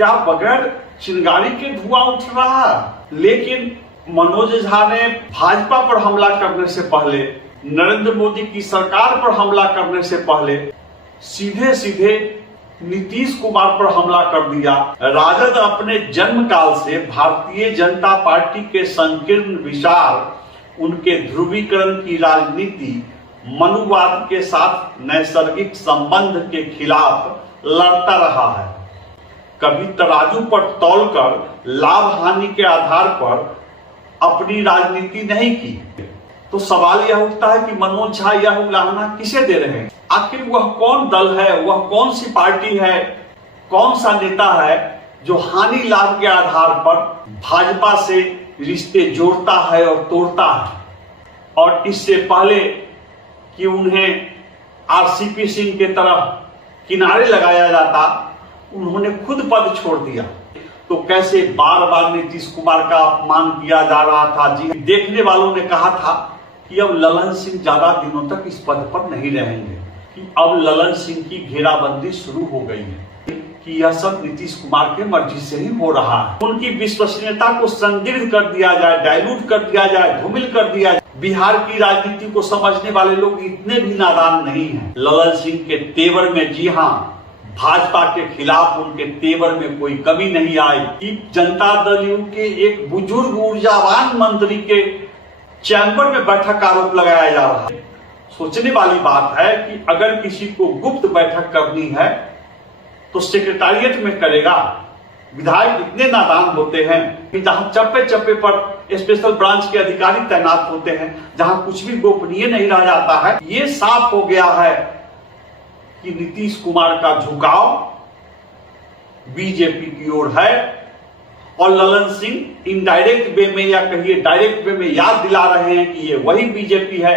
क्या बगैर चिंगारी के धुआं उठ रहा है? लेकिन मनोज झा ने भाजपा पर हमला करने से पहले, नरेंद्र मोदी की सरकार पर हमला करने से पहले सीधे सीधे नीतीश कुमार पर हमला कर दिया। राजद अपने जन्म काल से भारतीय जनता पार्टी के संकीर्ण विचार, उनके ध्रुवीकरण की राजनीति, मनुवाद के साथ नैसर्गिक संबंध के खिलाफ लड़ता रहा है। कभी तराजू पर तौलकर लाभ हानि के आधार पर अपनी राजनीति नहीं की। तो सवाल यह उठता है कि मनोज झा यह उलाहना किसे दे रहे हैं? आखिर वह कौन दल है, वह कौन सी पार्टी है, कौन सा नेता है जो हानि लाभ के आधार पर भाजपा से रिश्ते जोड़ता है और तोड़ता है? और इससे पहले कि उन्हें आरसीपी सिंह के तरह किनारे लगाया जाता, उन्होंने खुद पद छोड़ दिया। तो कैसे बार बार नीतीश कुमार का अपमान किया जा रहा था। जी, देखने वालों ने कहा था कि अब ललन सिंह ज्यादा दिनों तक इस पद पर नहीं रहेंगे, कि अब ललन सिंह की घेराबंदी शुरू हो गई है, कि यह सब नीतीश कुमार के मर्जी से ही हो रहा है। उनकी विश्वसनीयता को संदिग्ध कर दिया जाए, डाइल्यूट कर दिया जाए, धूमिल कर दिया जाए। बिहार की राजनीति को समझने वाले लोग इतने भी नादान नहीं हैं। ललन सिंह के तेवर में, जी हाँ, भाजपा के खिलाफ उनके तेवर में कोई कमी नहीं आई कि जनता दल यू के एक बुजुर्ग ऊर्जावान मंत्री के चैम्बर में बैठक आरोप लगाया जा रहा है। सोचने वाली बात है कि अगर किसी को गुप्त बैठक करनी है तो सेक्रेटारिएट में करेगा। विधायक इतने नादान होते हैं कि जहां चप्पे चप्पे पर स्पेशल ब्रांच के अधिकारी तैनात होते हैं, जहां कुछ भी गोपनीय नहीं रह जाता है। ये साफ हो गया है कि नीतीश कुमार का झुकाव बीजेपी की ओर है और ललन सिंह इनडायरेक्ट वे में या कहिए डायरेक्ट वे में याद दिला रहे हैं कि ये वही बीजेपी है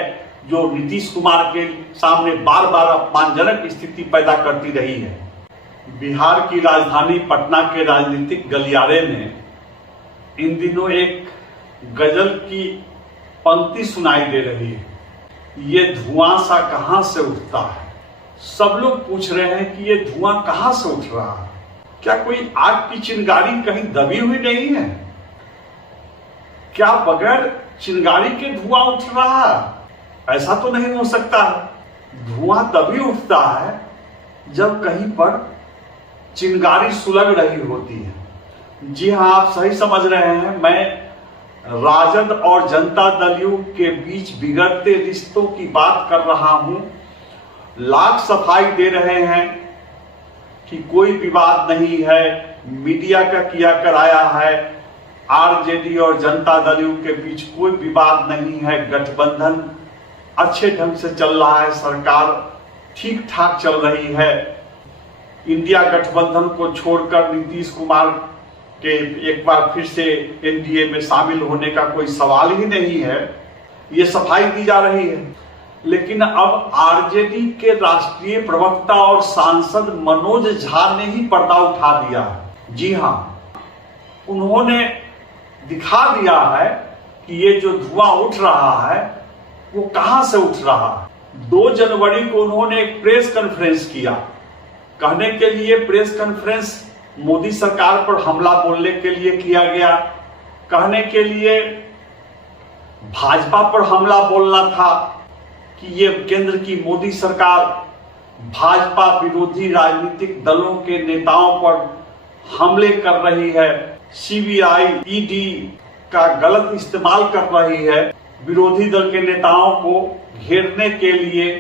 जो नीतीश कुमार के सामने बार बार अपमानजनक स्थिति पैदा करती रही है। बिहार की राजधानी पटना के राजनीतिक गलियारे में इन दिनों एक गजल की पंक्ति सुनाई दे रही है, ये धुआं सा कहां से उठता है। सब लोग पूछ रहे हैं कि ये धुआं कहां से उठ रहा है? क्या कोई आग की चिंगारी कहीं दबी हुई नहीं है? क्या बगैर चिंगारी के धुआं उठ रहा है? ऐसा तो नहीं हो सकता है। धुआं तभी उठता है जब कहीं पर चिंगारी सुलग रही होती है। जी हाँ, आप सही समझ रहे हैं। मैं राजद और जनता दल यू के बीच बिगड़ते रिश्तों की बात कर रहा हूं। लाख सफाई दे रहे हैं कि कोई विवाद नहीं है, मीडिया का किया कराया है, आरजेडी और जनता दल यू के बीच कोई विवाद नहीं है, गठबंधन अच्छे ढंग से चल रहा है, सरकार ठीक ठाक चल रही है। इंडिया गठबंधन को छोड़कर नीतीश कुमार के एक बार फिर से एनडीए में शामिल होने का कोई सवाल ही नहीं है, ये सफाई दी जा रही है। लेकिन अब आरजेडी के राष्ट्रीय प्रवक्ता और सांसद मनोज झा ने ही पर्दा उठा दिया है। जी हाँ, उन्होंने दिखा दिया है कि ये जो धुआं उठ रहा है वो कहां से उठ रहा है। 2 जनवरी को उन्होंने एक प्रेस कॉन्फ्रेंस किया। कहने के लिए प्रेस कॉन्फ्रेंस मोदी सरकार पर हमला बोलने के लिए किया गया, कहने के लिए भाजपा पर हमला बोलना था कि ये केंद्र की मोदी सरकार भाजपा विरोधी राजनीतिक दलों के नेताओं पर हमले कर रही है, सीबीआई ईडी का गलत इस्तेमाल कर रही है, विरोधी दल के नेताओं को घेरने के लिए,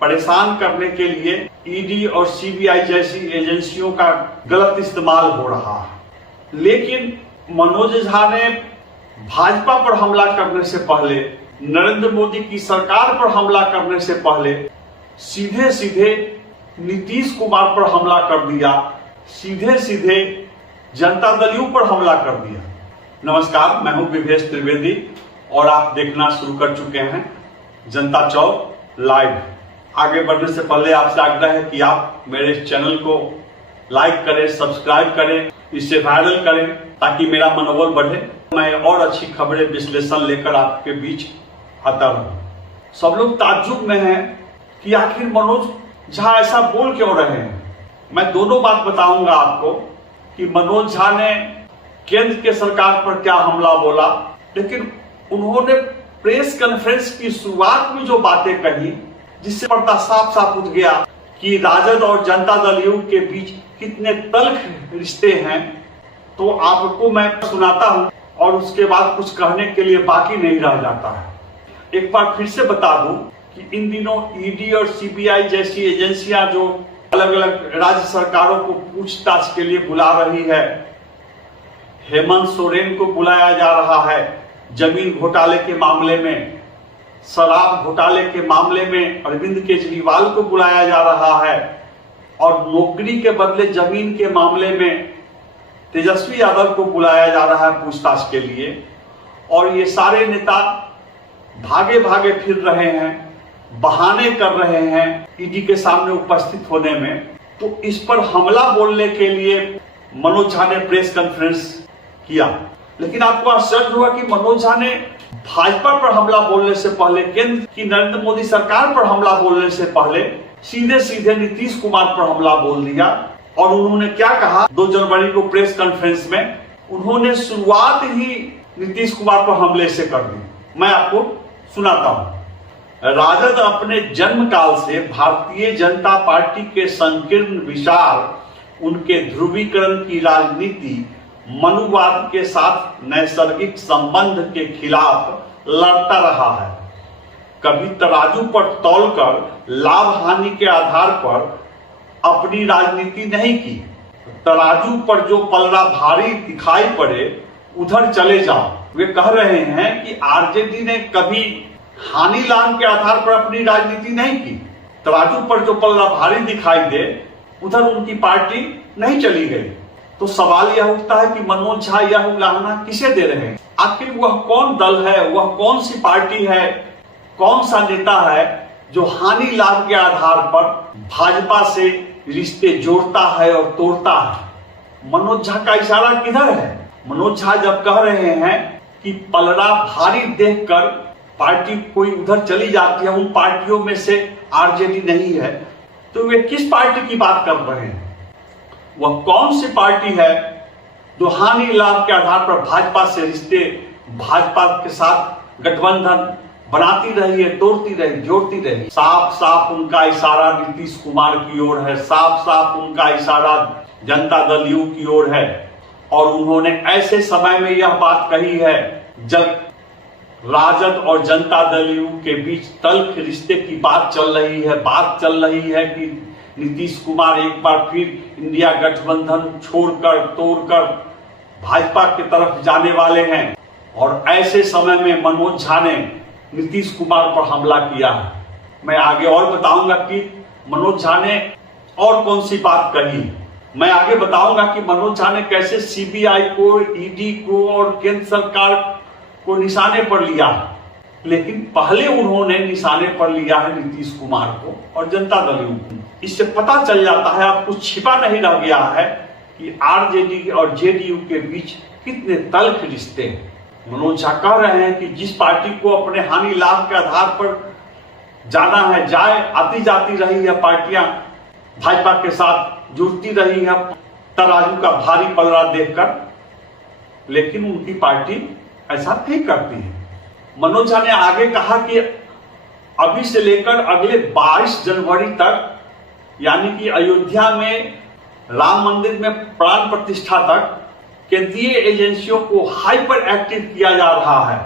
परेशान करने के लिए ईडी और सीबीआई जैसी एजेंसियों का गलत इस्तेमाल हो रहा है। लेकिन मनोज झा ने भाजपा पर हमला करने से पहले, नरेंद्र मोदी की सरकार पर हमला करने से पहले सीधे सीधे नीतीश कुमार पर हमला कर दिया, सीधे सीधे जनता दल यू पर हमला कर दिया। नमस्कार, मैं हूं विवेश त्रिवेदी और आप देखना शुरू कर चुके हैं जनता चौक लाइव। आगे बढ़ने से पहले आपसे आग्रह है कि आप मेरे चैनल को लाइक करें, सब्सक्राइब करें, इसे वायरल करें ताकि मेरा मनोबल बढ़े, मैं और अच्छी खबरें विश्लेषण लेकर आपके बीच आता रहूं। सब लोग ताज्जुब में हैं कि आखिर मनोज झा ऐसा बोल क्यों रहे हैं। मैं दोनों बात बताऊंगा आपको कि मनोज झा ने केंद्र के सरकार पर क्या हमला बोला, लेकिन उन्होंने प्रेस कॉन्फ्रेंस की शुरुआत में जो बातें कही, जिससे पर्दा साफ साफ उठ गया कि राजद और जनता दल यू के बीच कितने तल्ख रिश्ते हैं। तो आपको मैं सुनाता हूं और उसके बाद कुछ कहने के लिए बाकी नहीं रह जाता है। एक बार फिर से बता दूं कि इन दिनों ईडी और सीबीआई जैसी एजेंसियां जो अलग अलग राज्य सरकारों को पूछताछ के लिए बुला रही है, हेमंत सोरेन को बुलाया जा रहा है जमीन घोटाले के मामले में, शराब घोटाले के मामले में अरविंद केजरीवाल को बुलाया जा रहा है, और नौकरी के बदले जमीन के मामले में तेजस्वी यादव को बुलाया जा रहा है पूछताछ के लिए। और ये सारे नेता भागे भागे फिर रहे हैं, बहाने कर रहे हैं ईडी के सामने उपस्थित होने में। तो इस पर हमला बोलने के लिए मनोज झा ने प्रेस कॉन्फ्रेंस किया। लेकिन आपको आश्चर्य हुआ कि मनोज झा ने भाजपा पर हमला बोलने से पहले, केंद्र की नरेंद्र मोदी सरकार पर हमला बोलने से पहले सीधे सीधे नीतीश कुमार पर हमला बोल दिया। और उन्होंने क्या कहा 2 जनवरी को प्रेस कॉन्फ्रेंस में, उन्होंने शुरुआत ही नीतीश कुमार पर हमले से कर दी। मैं आपको सुनाता हूं। राजद अपने जन्म काल से भारतीय जनता पार्टी के संकीर्ण विचार, उनके ध्रुवीकरण की राजनीति, मनुवाद के साथ नैसर्गिक संबंध के खिलाफ लड़ता रहा है। कभी तराजू पर तौलकर लाभ हानि के आधार पर अपनी राजनीति नहीं की। तराजू पर जो पलड़ा भारी दिखाई पड़े उधर चले जाओ। वे कह रहे हैं कि आरजेडी ने कभी हानि लाभ के आधार पर अपनी राजनीति नहीं की। तराजू पर जो पलड़ा भारी दिखाई दे उधर उनकी पार्टी नहीं चली गई। तो सवाल यह उठता है कि मनोज झा यह उलाहना किसे दे रहे हैं? आखिर वह कौन दल है, वह कौन सी पार्टी है, कौन सा नेता है जो हानि लाभ के आधार पर भाजपा से रिश्ते जोड़ता है और तोड़ता है? मनोज झा का इशारा किधर है? मनोज झा जब कह रहे हैं कि पलड़ा भारी देखकर पार्टी कोई उधर चली जाती है, उन पार्टियों में से आरजेडी नहीं है, तो वे किस पार्टी की बात कर रहे हैं? वह कौन सी पार्टी है जो हानि लाभ के आधार पर भाजपा से रिश्ते, भाजपा के साथ गठबंधन बनाती रही है, तोड़ती रही, जोड़ती रही? साफ साफ उनका इशारा नीतीश कुमार की ओर है, साफ साफ उनका इशारा जनता दल यू की ओर है। और उन्होंने ऐसे समय में यह बात कही है जब राजद और जनता दल यू के बीच तल्ख रिश्ते की बात चल रही है कि नीतीश कुमार एक बार फिर इंडिया गठबंधन छोड़कर तोड़कर भाजपा की तरफ जाने वाले हैं। और ऐसे समय में मनोज झा ने नीतीश कुमार पर हमला किया है। मैं आगे और बताऊंगा कि मनोज झा ने और कौन सी बात कही। मैं आगे बताऊंगा कि मनोज झा ने कैसे सीबीआई को, ईडी को और केंद्र सरकार को निशाने पर लिया। लेकिन पहले उन्होंने निशाने पर लिया है नीतीश कुमार को और जनता दल यू को। इससे पता चल जाता है, अब कुछ छिपा नहीं रह गया है कि आरजेडी और जेडीयू के बीच कितने तल्ख रिश्ते हैं। मनोज झा कह रहे हैं कि जिस पार्टी को अपने हानि लाभ के आधार पर जाना है जाए, आती जाती रही है पार्टियां, भाजपा के साथ जुड़ती रही है तराजू का भारी पलड़ा देखकर, लेकिन उनकी पार्टी ऐसा नहीं करती है। मनोज झा ने आगे कहा कि अभी से लेकर अगले 22 जनवरी तक, यानी कि अयोध्या में राम मंदिर में प्राण प्रतिष्ठा तक केंद्रीय एजेंसियों को हाइपर एक्टिव किया जा रहा है।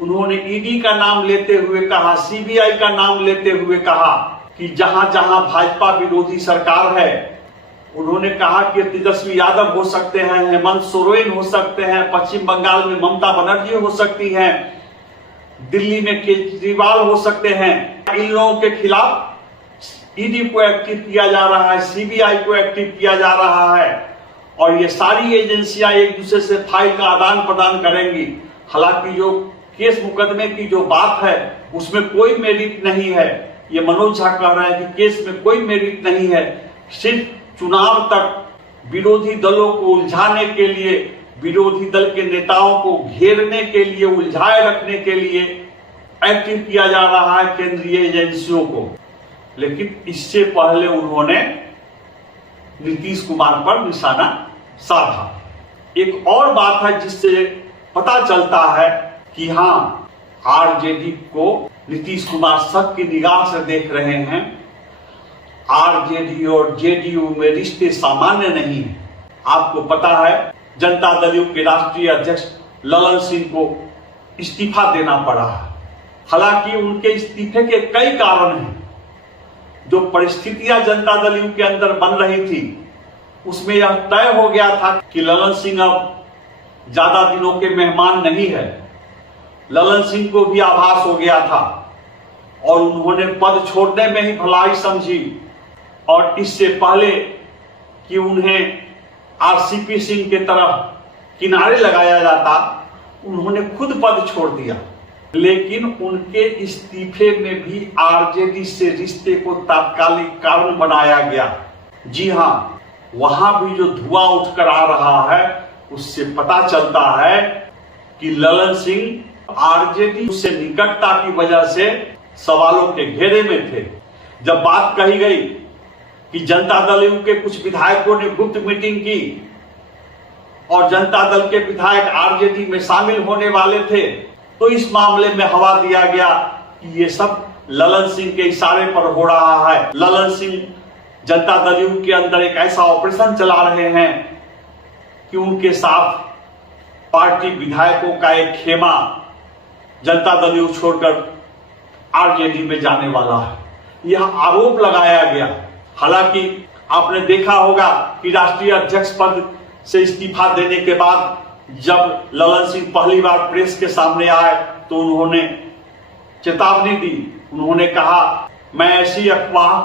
उन्होंने ईडी का नाम लेते हुए कहा, सीबीआई का नाम लेते हुए कहा कि जहां जहां भाजपा विरोधी सरकार है, उन्होंने कहा कि तेजस्वी यादव हो सकते हैं, हेमंत सोरेन हो सकते हैं, पश्चिम बंगाल में ममता बनर्जी हो सकती हैं, दिल्ली में केजरीवाल हो सकते हैं। इन लोगों के खिलाफ ईडी को एक्टिव किया जा रहा है, सीबीआई को एक्टिव किया जा रहा है और ये सारी एजेंसियां एक दूसरे से फाइल का आदान प्रदान करेंगी। हालांकि जो केस मुकदमे की जो बात है उसमें कोई मेरिट नहीं है। ये मनोज झा कह रहे हैं कि केस में कोई मेरिट नहीं है, सिर्फ चुनाव तक विरोधी दलों को उलझाने के लिए, विरोधी दल के नेताओं को घेरने के लिए, उलझाए रखने के लिए एक्टिव किया जा रहा है केंद्रीय एजेंसियों को। लेकिन इससे पहले उन्होंने नीतीश कुमार पर निशाना साधा। एक और बात है जिससे पता चलता है कि हाँ, आरजेडी को नीतीश कुमार सबकी निगाह से देख रहे हैं। आरजेडी और जेडीयू में रिश्ते सामान्य नहीं है। आपको पता है जनता दल यू के राष्ट्रीय अध्यक्ष ललन सिंह को इस्तीफा देना पड़ा है। हालांकि उनके इस्तीफे के कई कारण हैं। जो परिस्थितियां जनता दल यू के अंदर बन रही थी उसमें यह तय हो गया था कि ललन सिंह अब ज्यादा दिनों के मेहमान नहीं है। ललन सिंह को भी आभास हो गया था और उन्होंने पद छोड़ने में ही भलाई समझी। और इससे पहले कि उन्हें आरसीपी सिंह के तरह किनारे लगाया जाता, उन्होंने खुद पद छोड़ दिया। लेकिन उनके इस्तीफे में भी आरजेडी से रिश्ते को तात्कालिक कारण बनाया गया। जी हां, वहां भी जो धुआं उठकर आ रहा है उससे पता चलता है कि ललन सिंह आरजेडी से निकटता की वजह से सवालों के घेरे में थे। जब बात कही गई कि जनता दल यू के कुछ विधायकों ने गुप्त मीटिंग की और जनता दल के विधायक आरजेडी में शामिल होने वाले थे, तो इस मामले में हवा दिया गया कि ये सब ललन सिंह के इशारे पर हो रहा है। ललन सिंह जनता दल यू के अंदर एक ऐसा ऑपरेशन चला रहे हैं कि उनके साथ पार्टी विधायकों का एक खेमा जनता दल यू छोड़कर आरजेडी में जाने वाला है, यह आरोप लगाया गया। हालांकि आपने देखा होगा कि राष्ट्रीय अध्यक्ष पद से इस्तीफा देने के बाद जब ललन सिंह पहली बार प्रेस के सामने आए तो उन्होंने चेतावनी दी। उन्होंने कहा, मैं ऐसी अफवाह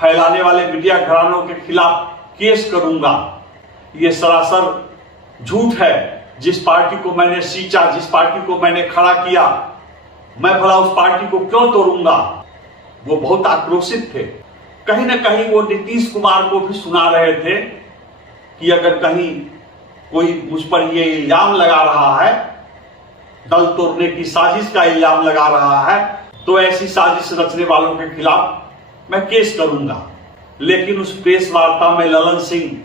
फैलाने वाले मीडिया घरानों के खिलाफ केस करूंगा। ये सरासर झूठ है। जिस पार्टी को मैंने सींचा, जिस पार्टी को मैंने खड़ा किया, मैं भला उस पार्टी को क्यों तोड़ूंगा। वो बहुत आक्रोशित थे। कहीं ना कहीं वो नीतीश कुमार को भी सुना रहे थे कि अगर कहीं कोई मुझ पर ये इल्जाम लगा रहा है, दल तोड़ने की साजिश का इल्जाम लगा रहा है, तो ऐसी साजिश रचने वालों के खिलाफ मैं केस करूंगा। लेकिन उस प्रेस वार्ता में ललन सिंह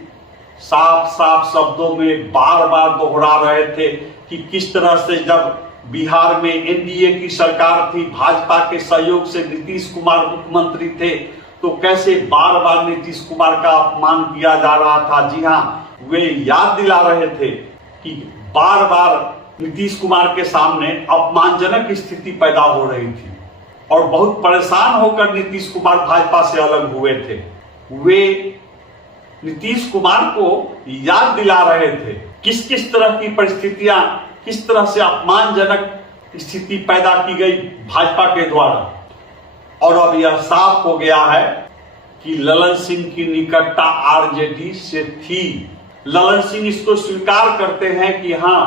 साफ साफ शब्दों में बार बार दोहरा रहे थे कि किस तरह से जब बिहार में एनडीए की सरकार थी, भाजपा के सहयोग से नीतीश कुमार मुख्यमंत्री थे, तो कैसे बार बार नीतीश कुमार का अपमान किया जा रहा था। जी हां, वे याद दिला रहे थे कि बार बार नीतीश कुमार के सामने अपमानजनक स्थिति पैदा हो रही थी और बहुत परेशान होकर नीतीश कुमार भाजपा से अलग हुए थे। वे नीतीश कुमार को याद दिला रहे थे किस किस तरह की परिस्थितियां, किस तरह से अपमानजनक स्थिति पैदा की गई भाजपा के द्वारा। और अब यह साफ हो गया है कि ललन सिंह की निकटता आरजेडी से थी। ललन सिंह इसको स्वीकार करते हैं कि हां,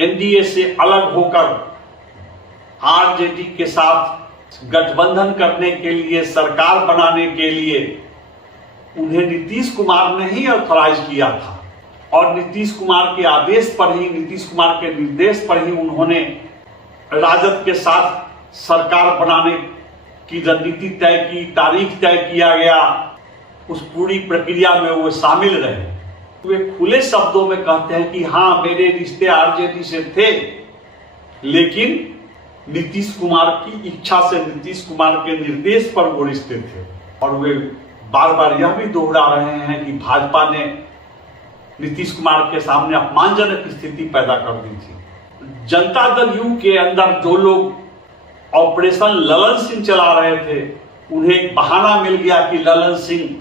एनडीए से अलग होकर आरजेडी के साथ गठबंधन करने के लिए, सरकार बनाने के लिए उन्हें नीतीश कुमार ने ही ऑथराइज किया था और नीतीश कुमार के आदेश पर ही, नीतीश कुमार के निर्देश पर ही उन्होंने राजद के साथ सरकार बनाने की रणनीति तय की, तारीख तय किया गया। उस पूरी प्रक्रिया में वो शामिल रहे। वे खुले शब्दों में कहते हैं कि हाँ, मेरे रिश्ते आरजेडी से थे, लेकिन नीतीश कुमार की इच्छा से, नीतीश कुमार के निर्देश पर वो रिश्ते थे। और वे बार बार यह भी दोहरा रहे हैं कि भाजपा ने नीतीश कुमार के सामने अपमानजनक स्थिति पैदा कर दी थी। जनता दल यू के अंदर जो लोग ऑपरेशन ललन सिंह चला रहे थे, उन्हें एक बहाना मिल गया कि ललन सिंह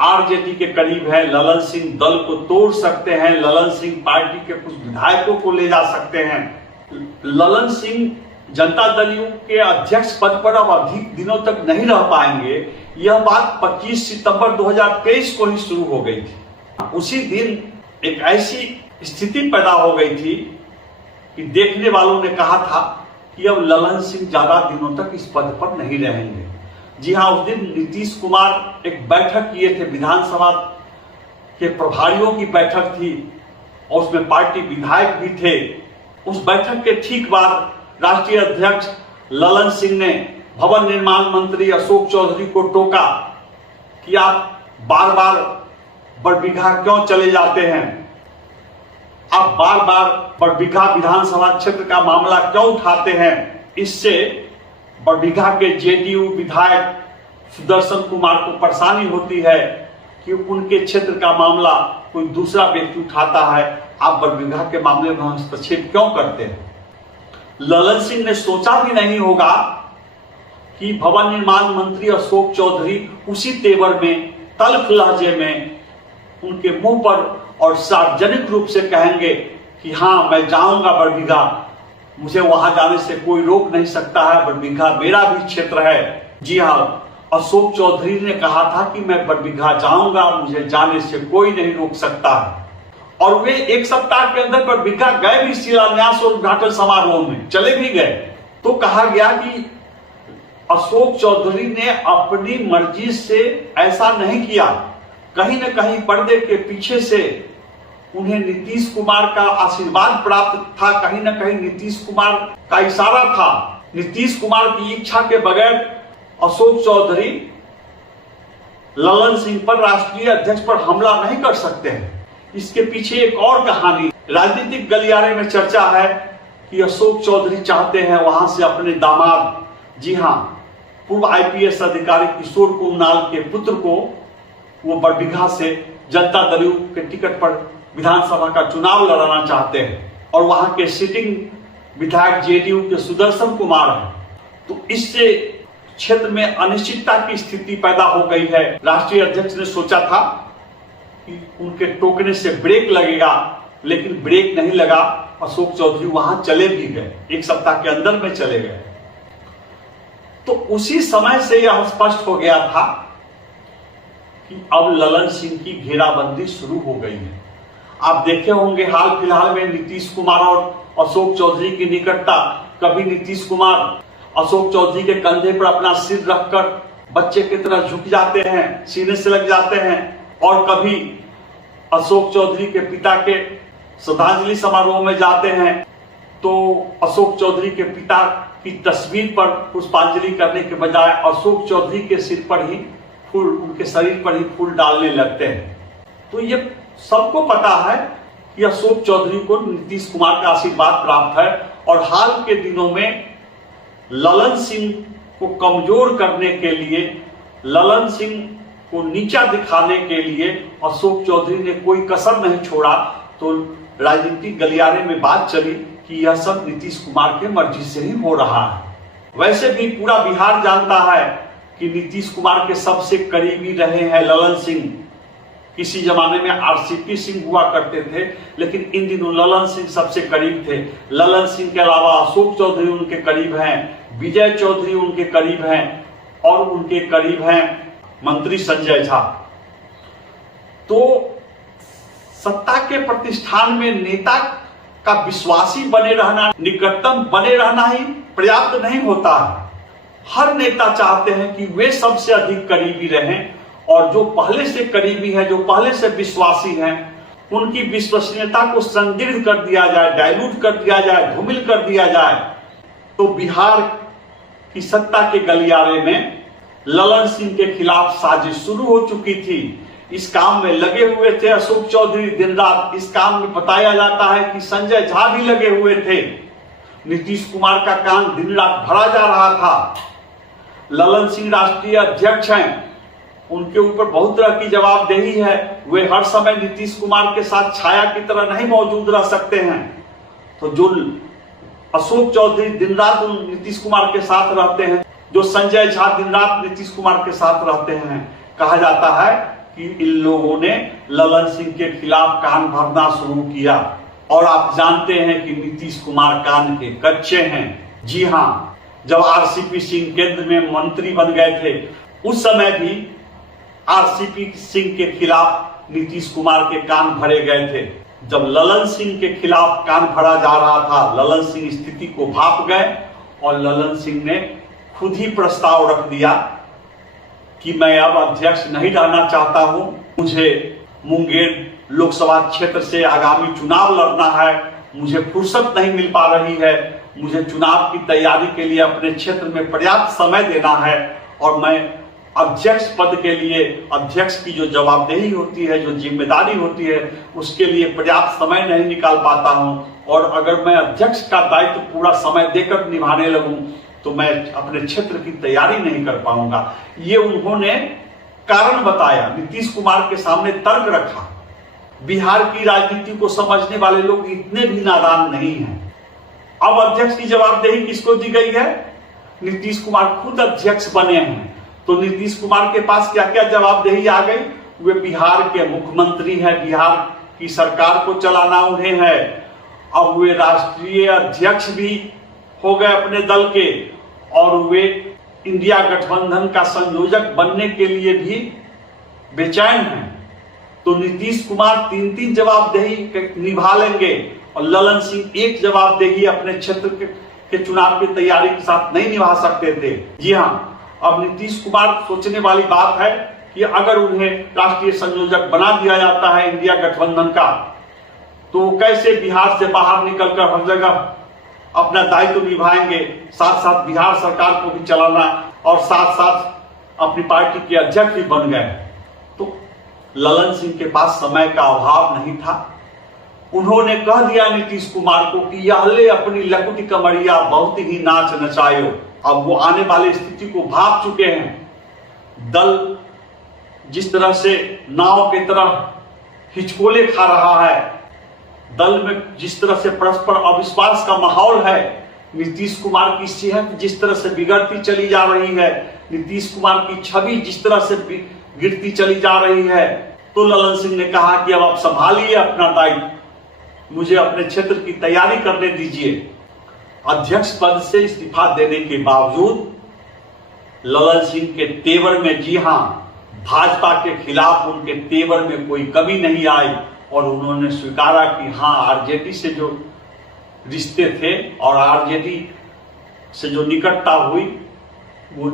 आरजेडी के करीब है, ललन सिंह दल को तोड़ सकते हैं, ललन सिंह पार्टी के कुछ विधायकों को ले जा सकते हैं। ललन सिंह जनता दल यू के अध्यक्ष पद पर अब अधिक दिनों तक नहीं रह पाएंगे। यह बात 25 सितंबर 2023 को ही शुरू हो गई थी। उसी दिन एक ऐसी स्थिति पैदा हो गई थी कि देखने वालों ने कहा था कि अब ललन सिंह ज्यादा दिनों तक इस पद पर नहीं रहेंगे। जी हां, उस दिन नीतीश कुमार एक बैठक किए थे, विधानसभा के प्रभारियों की बैठक थी और उसमें पार्टी विधायक भी थे। उस बैठक के ठीक बाद राष्ट्रीय अध्यक्ष ललन सिंह ने भवन निर्माण मंत्री अशोक चौधरी को टोका कि आप बार बार बरबीघा क्यों चले जाते हैं? आप बार बार बरबीघा विधानसभा क्षेत्र का मामला क्यों उठाते हैं? इससे बरबीघा के जेडीयू विधायक सुदर्शन कुमार को परेशानी होती है कि उनके क्षेत्र का मामला कोई दूसरा व्यक्ति उठाता है। आप बरबीघा के मामले में हस्तक्षेप क्यों करते हैं? ललन सिंह ने सोचा भी नहीं होगा कि भवन निर्माण मंत्री अशोक चौधरी उसी तेवर में, तल्ख लहजे में उनके मुंह पर और सार्वजनिक रूप से कहेंगे कि हाँ, मैं जाऊंगा बरबीघा, मुझे वहां जाने से कोई रोक नहीं सकता है, बरबीघा मेरा भी क्षेत्र है। जी हाँ, अशोक चौधरी ने कहा था कि मैं बरबीघा जाऊंगा, मुझे जाने से कोई नहीं रोक सकता है। और वे एक सप्ताह के अंदर बरबीघा गए भी, शिलान्यास और उद्घाटन समारोह में चले भी गए। तो कहा गया कि अशोक चौधरी ने अपनी मर्जी से ऐसा नहीं किया, कहीं न कहीं पर्दे के पीछे से उन्हें नीतीश कुमार का आशीर्वाद प्राप्त था, कहीं न कहीं नीतीश कुमार का इशारा था। नीतीश कुमार की इच्छा के बगैर अशोक चौधरी ललन सिंह पर, राष्ट्रीय अध्यक्ष पर हमला नहीं कर सकते हैं। इसके पीछे एक और कहानी राजनीतिक गलियारे में चर्चा है कि अशोक चौधरी चाहते हैं वहां से अपने दामाद, जी हां, पूर्व आईपीएस अधिकारी किशोर कुमार के पुत्र को वो बरबीघा से जनता दल के टिकट पर विधानसभा का चुनाव लड़ाना चाहते हैं और वहां के सिटिंग विधायक जेडीयू के सुदर्शन कुमार हैं। तो इससे क्षेत्र में अनिश्चितता की स्थिति पैदा हो गई है। राष्ट्रीय अध्यक्ष ने सोचा था कि उनके टोकने से ब्रेक लगेगा, लेकिन ब्रेक नहीं लगा। अशोक चौधरी वहां चले भी गए, एक सप्ताह के अंदर में चले गए। तो उसी समय से यह स्पष्ट हो गया था कि अब ललन सिंह की घेराबंदी शुरू हो गई है। आप देखे होंगे हाल फिलहाल में नीतीश कुमार और अशोक चौधरी की निकटता। कभी नीतीश कुमार अशोक चौधरी के कंधे पर अपना सिर रखकर बच्चे की तरह झुक जाते हैं, सीने से लग जाते हैं, और कभी अशोक चौधरी के पिता के श्रद्धांजलि समारोह में जाते हैं तो अशोक चौधरी के पिता की तस्वीर पर पुष्पांजलि करने के बजाय अशोक चौधरी के सिर पर ही फूल, उनके शरीर पर ही फूल डालने लगते हैं। तो ये सबको पता है कि अशोक चौधरी को नीतीश कुमार का आशीर्वाद प्राप्त है। और हाल के दिनों में ललन सिंह को कमजोर करने के लिए, ललन सिंह को नीचा दिखाने के लिए अशोक चौधरी ने कोई कसर नहीं छोड़ा। तो राजनीतिक गलियारे में बात चली कि यह सब नीतीश कुमार के मर्जी से ही हो रहा है। वैसे भी पूरा बिहार जानता है कि नीतीश कुमार के सबसे करीबी रहे हैं ललन सिंह। किसी जमाने में आरसीपी सिंह हुआ करते थे, लेकिन इन दिनों ललन सिंह सबसे करीब थे। ललन सिंह के अलावा अशोक चौधरी उनके करीब हैं, विजय चौधरी उनके करीब हैं, और उनके करीब हैं मंत्री संजय झा। तो सत्ता के प्रतिष्ठान में नेता का विश्वासी बने रहना, निकटतम बने रहना ही पर्याप्त नहीं होता है। हर नेता चाहते हैं कि वे सबसे अधिक करीबी रहें, और जो पहले से करीबी हैं, जो पहले से विश्वासी हैं, उनकी विश्वसनीयता को संदिग्ध कर दिया जाए, डाइल्यूट कर दिया जाए, धूमिल कर दिया जाए। तो बिहार की सत्ता के गलियारे में ललन सिंह के खिलाफ साजिश शुरू हो चुकी थी। इस काम में लगे हुए थे अशोक चौधरी दिन रात। इस काम में बताया जाता है कि संजय झा भी लगे हुए थे। नीतीश कुमार का कान दिन रात भरा जा रहा था। ललन सिंह राष्ट्रीय अध्यक्ष हैं, उनके ऊपर बहुत तरह की जवाबदेही है। वे हर समय नीतीश कुमार के साथ छाया की तरह नहीं मौजूद रह सकते हैं। तो जो अशोक चौधरी दिन रात नीतीश कुमार के साथ रहते हैं, जो संजय झा दिन रात नीतीश कुमार के साथ रहते हैं, कहा जाता है कि इन लोगों ने ललन सिंह के खिलाफ कान भरना शुरू किया। और आप जानते हैं कि नीतीश कुमार कान के कच्चे हैं। जी हाँ, जब आरसीपी सिंह केंद्र में मंत्री बन गए थे, उस समय भी आरसीपी सिंह के खिलाफ नीतीश कुमार के कान भरे गए थे। जब ललन सिंह के खिलाफ कान भरा जा रहा था, ललन सिंह स्थिति को भाप गए और ललन सिंह ने खुद ही प्रस्ताव रख दिया कि मैं अब अध्यक्ष नहीं रहना चाहता हूं, मुझे मुंगेर लोकसभा क्षेत्र से आगामी चुनाव लड़ना है, मुझे फुर्सत नहीं मिल पा रही है, मुझे चुनाव की तैयारी के लिए अपने क्षेत्र में पर्याप्त समय देना है, और मैं अध्यक्ष पद के लिए अध्यक्ष की जो जवाबदेही होती है, जो जिम्मेदारी होती है, उसके लिए पर्याप्त समय नहीं निकाल पाता हूं। और अगर मैं अध्यक्ष का दायित्व पूरा समय देकर निभाने लगूं तो मैं अपने क्षेत्र की तैयारी नहीं कर पाऊंगा। ये उन्होंने कारण बताया, नीतीश कुमार के सामने तर्क रखा। बिहार की राजनीति को समझने वाले लोग इतने भी नादान नहीं हैं। अब अध्यक्ष की जवाबदेही किसको दी गई है? नीतीश कुमार खुद अध्यक्ष बने हैं, तो नीतीश कुमार के पास क्या क्या जवाबदेही आ गई? वे बिहार के मुख्यमंत्री हैं, बिहार की सरकार को चलाना उन्हें है। अब वे राष्ट्रीय अध्यक्ष भी हो गए अपने दल के, और वे इंडिया गठबंधन का संयोजक बनने के लिए भी बेचैन हैं। तो नीतीश कुमार 3-3 जवाबदेही निभा लेंगे और ललन सिंह एक जवाबदेही अपने क्षेत्र के चुनाव की तैयारी के साथ नहीं निभा सकते थे। जी हाँ, अब नीतीश कुमार सोचने वाली बात है कि अगर उन्हें राष्ट्रीय संयोजक बना दिया जाता है इंडिया गठबंधन का, तो कैसे बिहार से बाहर निकलकर हर जगह अपना दायित्व निभाएंगे, साथ साथ बिहार सरकार को भी चलाना और साथ साथ अपनी पार्टी के अध्यक्ष भी बन गए। तो ललन सिंह के पास समय का अभाव नहीं था। उन्होंने कह दिया नीतीश कुमार को कि यह ले अपनी लकुटी कमरिया बहुत ही नाच नचायो। अब वो आने वाली स्थिति को भाप चुके हैं। दल जिस तरह से नाव की तरह हिचकोले खा रहा है, दल में जिस तरह से परस्पर अविश्वास का माहौल है, नीतीश कुमार की सेहत जिस तरह से बिगड़ती चली जा रही है, नीतीश कुमार की छवि जिस तरह से गिरती चली जा रही है, तो ललन सिंह ने कहा कि अब आप संभालिए अपना दायित्व, मुझे अपने क्षेत्र की तैयारी करने दीजिए। अध्यक्ष पद से इस्तीफा देने के बावजूद ललन सिंह के तेवर में, जी हां, भाजपा के खिलाफ उनके तेवर में कोई कमी नहीं आई और उन्होंने स्वीकारा कि हाँ, आरजेडी से जो रिश्ते थे और आरजेडी से जो निकटता हुई वो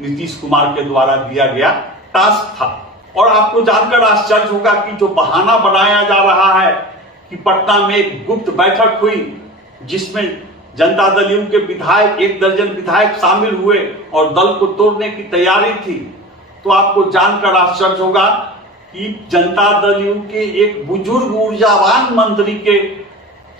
नीतीश कुमार के द्वारा दिया गया टास्क था। और आपको जानकर आश्चर्य होगा कि जो बहाना बनाया जा रहा है कि पटना में एक गुप्त बैठक हुई जिसमें जनता दल यू के विधायक, 1 दर्जन विधायक शामिल हुए और दल को तोड़ने की तैयारी थी, तो आपको जानकर आश्चर्य होगा कि जनता दल यू के एक बुजुर्ग ऊर्जावान मंत्री के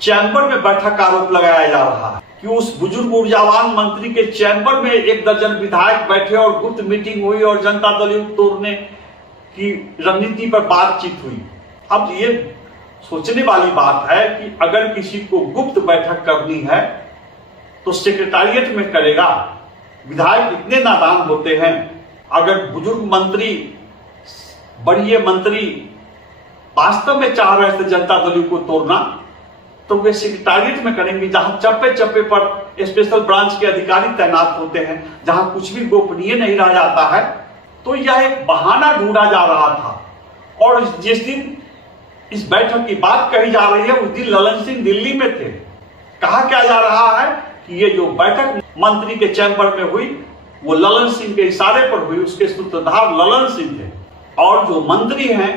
चैम्बर में बैठक का आरोप लगाया जा रहा है कि उस बुजुर्ग ऊर्जावान मंत्री के चैम्बर में 1 दर्जन विधायक बैठे और गुप्त मीटिंग हुई और जनता दल यू तोड़ने की रणनीति पर बातचीत हुई। अब ये सोचने वाली बात है कि अगर किसी को गुप्त बैठक करनी है तो सेक्रेटारिएट में करेगा। विधायक इतने नादान होते हैं। अगर बुजुर्ग मंत्री, बड़े मंत्री वास्तव में चाह रहे थे जनता दल यू को तोड़ना, तो वे सेक्रेटारिएट में करेंगे, जहां चप्पे चप्पे पर स्पेशल ब्रांच के अधिकारी तैनात होते हैं, जहां कुछ भी गोपनीय नहीं रह जाता है। तो यह एक बहाना ढूंढा जा रहा था। और जिस दिन इस बैठक की बात कही जा रही है, उस दिन ललन सिंह दिल्ली में थे। कहा क्या जा रहा है कि ये जो बैठक मंत्री के चैम्बर में हुई वो ललन सिंह के इशारे पर हुई, उसके सूत्रधार ललन सिंह थे। और जो मंत्री हैं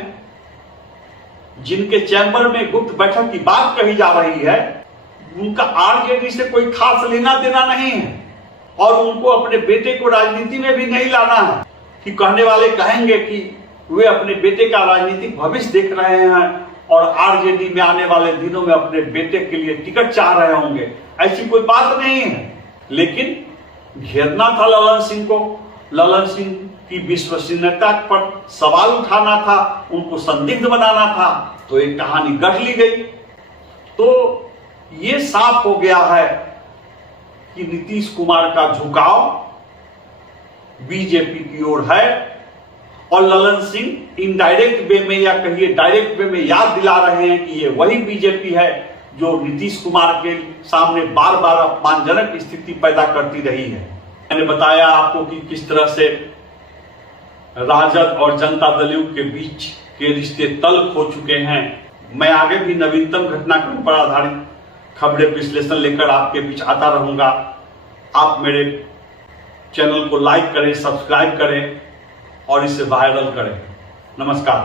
जिनके चैम्बर में गुप्त बैठक की बात कही जा रही है, उनका आरजेडी से कोई खास लेना देना नहीं है और उनको अपने बेटे को राजनीति में भी नहीं लाना है कि कहने वाले कहेंगे कि वे अपने बेटे का राजनीतिक भविष्य देख रहे हैं और आरजेडी में आने वाले दिनों में अपने बेटे के लिए टिकट चाह रहे होंगे। ऐसी कोई बात नहीं है, लेकिन घेरना था ललन सिंह को, ललन सिंह की विश्वसनीयता पर सवाल उठाना था, उनको संदिग्ध बनाना था, तो एक कहानी गढ़ ली गई। तो ये साफ हो गया है कि नीतीश कुमार का झुकाव बीजेपी की ओर है और ललन सिंह इनडायरेक्ट वे में या कहिए डायरेक्ट वे में याद दिला रहे हैं कि ये वही बीजेपी है जो नीतीश कुमार के सामने बार बार अपमानजनक स्थिति पैदा करती रही है। मैंने बताया आपको कि किस तरह से राजद और जनता दल यू के बीच के रिश्ते तल्ख हो चुके हैं। मैं आगे भी नवीनतम घटनाक्रम पर आधारित खबरें विश्लेषण लेकर आपके बीच आता रहूंगा। आप मेरे चैनल को लाइक करें, सब्सक्राइब करें और इसे वायरल करें। नमस्कार।